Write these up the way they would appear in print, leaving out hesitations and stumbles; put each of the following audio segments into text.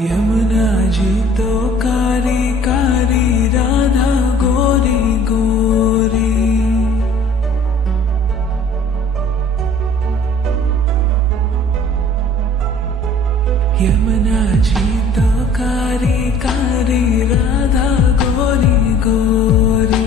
यमुना जी तो कारी कारी, राधा गोरी गोरी। यमुना जी तो कारी कारी, राधा गोरी गोरी।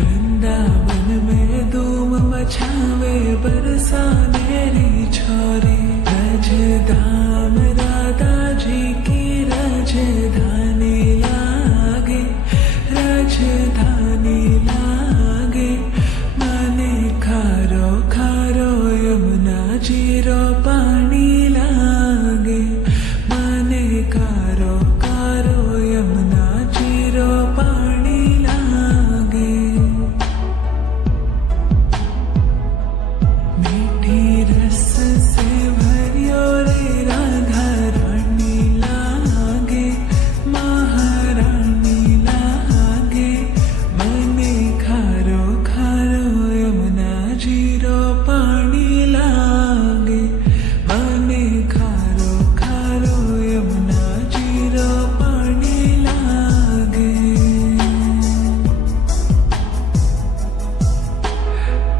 वृंदावन में धूम मचावे, बरसा मेरी छोरी। रजधाम राधा जी की राजधानी लागे, राजधानी लागे। माने खारो खारो, यमुना जीरो पानी लागे। माने कारो कारो, यमुना जीरो पानी लागे। मीठी रस से भरियो रे, राधा रानी लागे, महारानी लागे। मने खारो खारो, यमुना जीरो पानी लागे। मने खारो खारो, यमुना जीरो पानी लागे।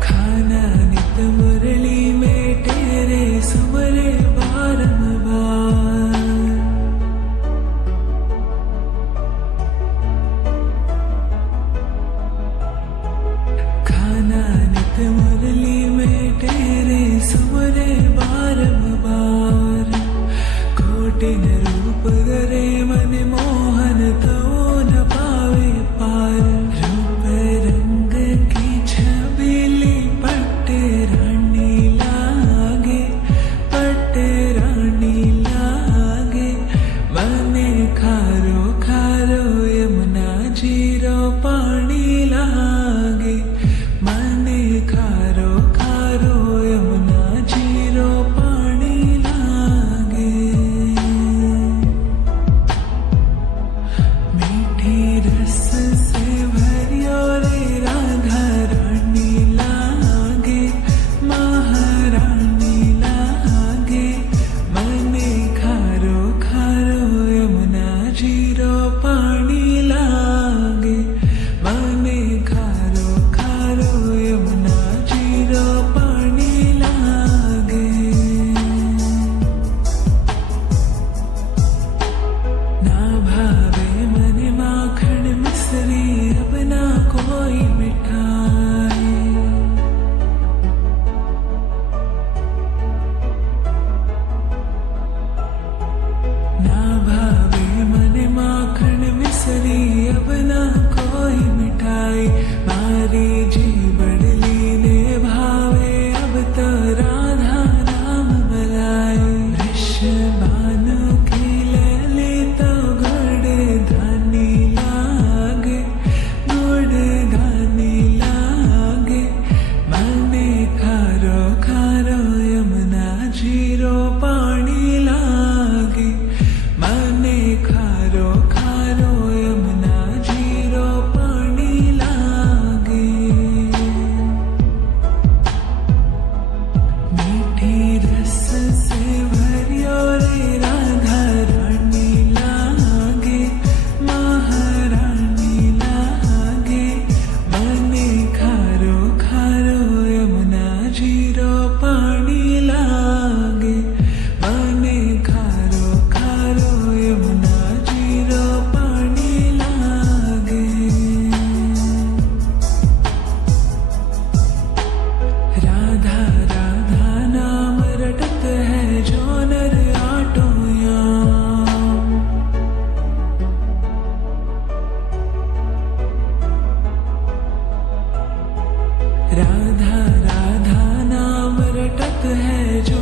खाना नित मुरली में तेरे, सुमरे बारंबार। खाना नित मुरली में तेरे, सुमरे बारंबार। कोटिन रूप धरे मन मोहन, तो न पावे पार। रूप रंग की छबीली, पट्टे रानी लागे, पट्टे रानी लागे। मने खारो खारो, यमुना जीरो पानी लागे। मने खारो खारो, यमुना जीरो पानी लागे। मीठी रस से भरियो रे, राधा रानी लागे, महारानी लागे। मने खारो खारो, यमुना जीरो पानी लागे। मने खारो खारो, यमुना जीरो पानी लागे। ना भावे मन माखन मिश्री, अब ना कोई मिठाई। ना भावे मन माखन मिश्री, अब ना कोई मिठाई। मारी जी बड़ली ने भावे, अब तो राधा नाम मलाई। वृषभानु की लैली तो गुड़ धानी लागे, गुड़ धानी लागे। मने खारो खारो, यमुना जीरो पानी लागे। मने खारो खारो, यमुना जीरो पानी लागे। मीठी रस से भरियो रे, राधा रानी लागे, महारानी लागे। मने खारो खारो, यमुना जीरो पानी लागे। मने खारो खारो, यमुना जीरो पानी लागे। राधा राधा नाम रटत है, जो नर आटो याम। राधा राधा नाम रटत है, जो